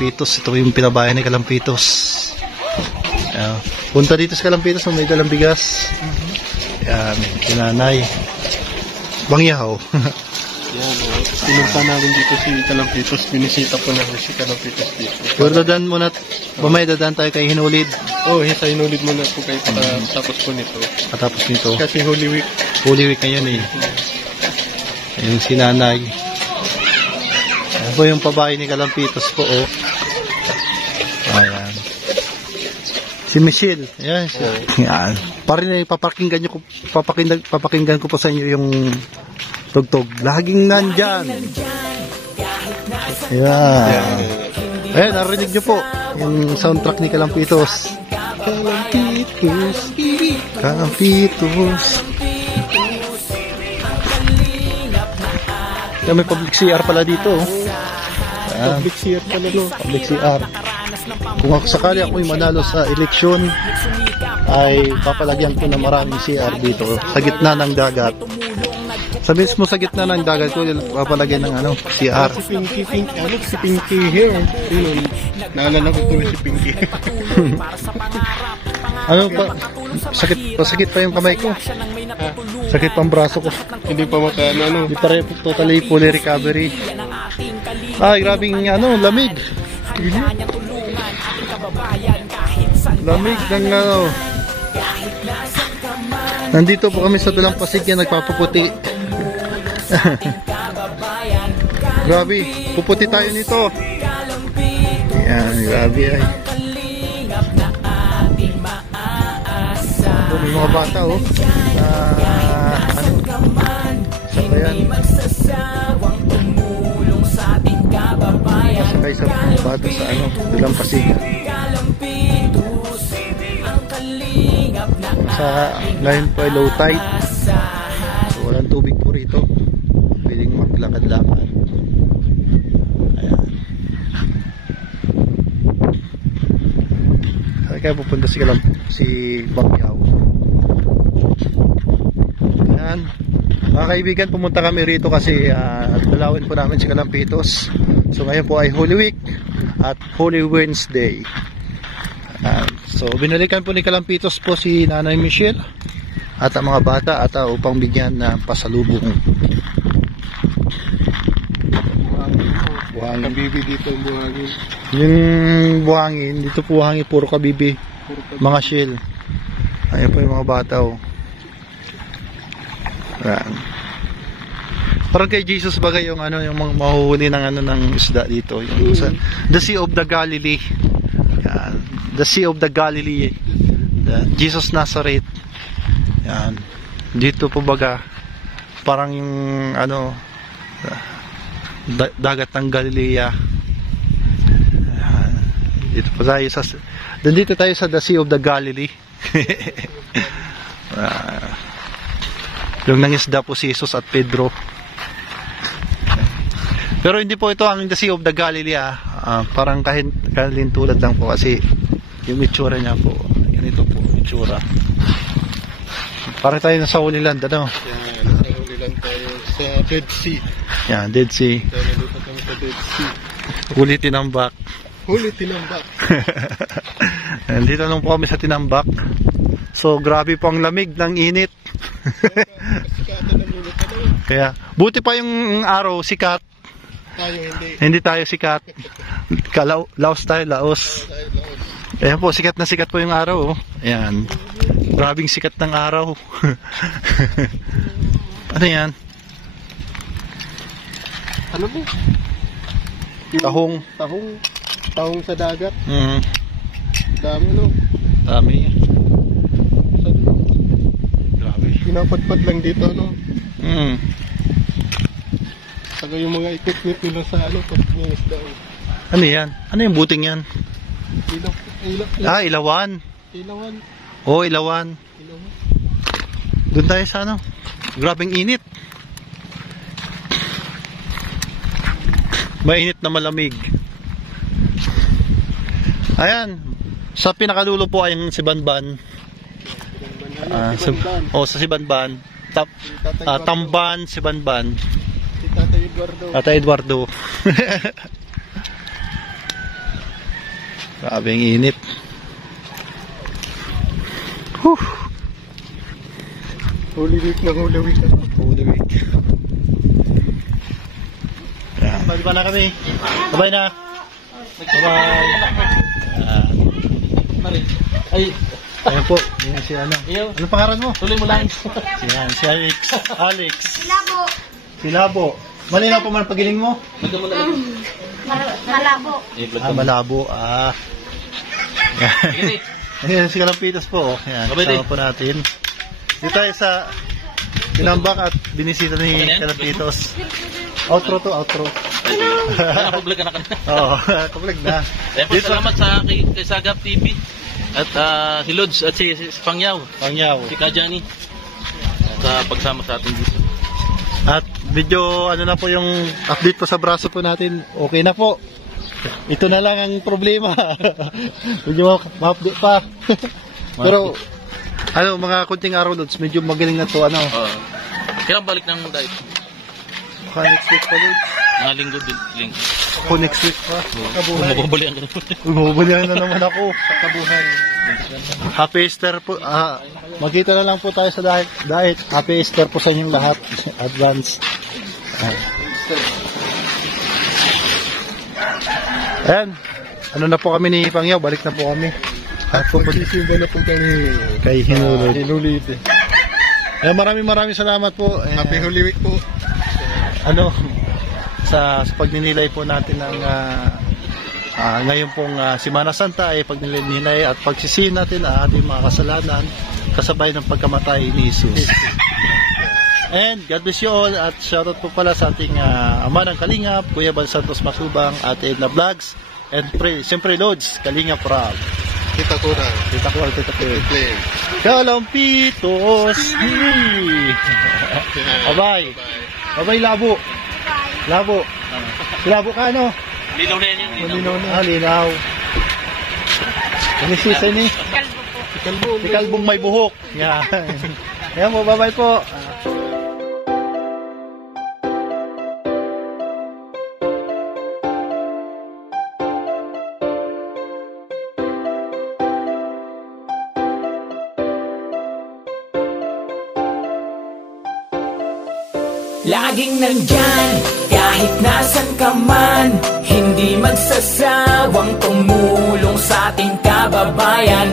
Kalampitos. Ito yung pinabayan ni Kalampitos. Punta dito sa Kalampitos, may dalang bigas. Yan, kinanay. Bangyaw. Yan, pinunta namin dito si Kalampitos. Binisita po namin si Kalampitos dito. Pero dadaan muna, mamaya dadaan tayo kay Hinulid. Sa Hinulid muna po kayo tapos po nito. Katapos nito. Kasi Holy Week. Holy Week ngayon eh. Yung sinanay. Ayan po yung pabahay ni Kalampitos po, oh. Ayan. Si Michelle. Ayan. Ayan. Parang papakinggan ko po sa inyo yung tugtog. Laging nandyan. Ayan. Ayan, narinig nyo po yung soundtrack ni Kalampitos. Kalampitos. Kalampitos. May public CR pala dito. Public CR pala, no? Public CR. Kung ako sakali ako'y manalo sa eleksyon, ay papalagyan ko na maraming CR dito sa gitna ng dagat. Sa mismo sa gitna ng dagat ko papalagyan ng CR. Si Pinky here. Naalala ko tuloy si Pinky. Pasakit pa yung kamay ko. Sakit pang braso ko. Hindi pa makano. Hindi pa rin totally fully recovery. Ay, grabing lamig. Lamig ng Nandito po kami sa Dalampasig yan, nagpapaputi. Grabe, puputi tayo nito. Yan, grabe ay. May mga bata, oh. Saan ba yan? Sakay sa bata sa Dalampasig. Ngayon po ay low tide. So, walang tubig po rito. Pwedeng maglakad-lakad. Ayan. Saan kaya pupunta si Bangyaw? Ayan. Mga kaibigan, pumunta kami rito kasi dalawin po namin si Kalampitos. So ngayon po ay Holy Week at Holy Wednesday. So binalikan po ni Kalampitos po si Nanay Michelle at ang mga bata at upang bigyan ng pasalubong. Buhangin. Kabibi dito yung buhangin. Yung buhangin, dito po buhangin, puro kabibi. Mga shell. Ayan po yung mga bata, oh. Ayan. Parang kay Jesus bagay yung yung mga mahuhuli ng ng isda dito, yung the Sea of the Galilee. Yan. The Sea of the Galilee. Jesus Nazareth. Yan. Dito po baga parang yung dagat ng Galilea. Yan. Dito po tayo dito tayo sa the Sea of the Galilee. Yung nangisda po si Jesus at Pedro. Pero hindi po ito ang the Sea of the Galilee. Parang kalintulad lang po kasi yung itsura niya po. Ganito po itsura. Parang tayo nasa Holy Land, ano? Yan, nasa Holy Land tayo sa Dead Sea. Yan, Dead Sea. Kaya nandito kami sa Dead Sea. Huli tinambak. Huli tinambak. Nandito lang po kami sa tinambak. So grabe po ang lamig ng init. Kaya buti pa yung araw sikat. Tayo hindi tayo sikat. Laos tayo, Laos. Ayan po, sikat na sikat po yung araw, oh. Ayan. Grabing sikat ng araw. Ano yan? Ano po? Tahong. Tahong sa dagat. Dami, no? Dami. Grabe. Pinapadpad lang dito, no? Saka yung mga equipment nila sa pagpunga isda. Ano yan? Ano yung buting yan? Ilawan. Ilawan. Oh, ilawan. Doon tayo sa grabing init. Mainit na malamig. Ayan. Sa pinakadulo po ay si Banban. Sa Sibanban. Tamban, Sibanban. Si Tata Eduardo. Tata Eduardo. Grabe ang init. Whew. Holy Week ng Holy Week. Holy Week. Yan. Bye na kami. Bye na. Bye. Ay, Ayan po. Yan si ano. Anong pangalan mo? tuloy mo lang. Yan, si Alex. Alex. Malabo. Si Labo. Malinaw pa man ang pagiling mo? Malabo. Malabo. Sige, Ayan, si Kalampitos po. Ayan, kasama po natin. Dito tayo sa Tinambak at binisita ni Kalampitos. Outro to, outro. Nakapag-vlog ka na kanina. Oo, kapag na. Dito, salamat kay Sagap TV. At si Lods at si Pangyaw. Pangyaw. Si Kajani. Sa pagsama sa atin dito. At medyo ano na po yung update po sa braso po natin. Okay na po. Ito na lang ang problema. Medyo ma-update pa. Pero ano, mga kunting araw Lods, medyo magaling na to ano. Kailan balik ng diet? Baka next week pa Lods. Mga linggo din. Ako next week pa. Kabuhay. Mababalian ka na. Bumabalihan na naman ako. Kabuhay. Happy Easter po. Magkita na lang po tayo sa diet. Happy Easter po sa inyong lahat. Advance. Ayan. Ano na po kami ni Pangyaw. Balik na po kami. At po Magsisimba na po kami kay Hinulid. Hinulid. Ayan, maraming salamat po. Happy Holy Week po. Ano, sa pagninilay po natin ng ngayon pong Semana Santa ay pagninilay at pagsisihin natin ang ating mga kasalanan kasabay ng pagkamatay ni Jesus. And God bless you all at shoutout po pala sa ating ama ng Kalingap, Kuya Bal Santos Matubang at Edna Vlogs and siyempre Lods, Kalingap Rob. Kita ko na. Kita ko. Kalampitos. Bye-bye. Bye-bye, Labo. Labo. Labo ka, ano? Linaw na yan. Linaw na. Linaw. Ano si Sani? Si Kalbong may buhok. Yan. Ayan po, bye-bye po. Laging nandyan, kahit nasan ka man, hindi magsasawang tumulong sa ating kababayan.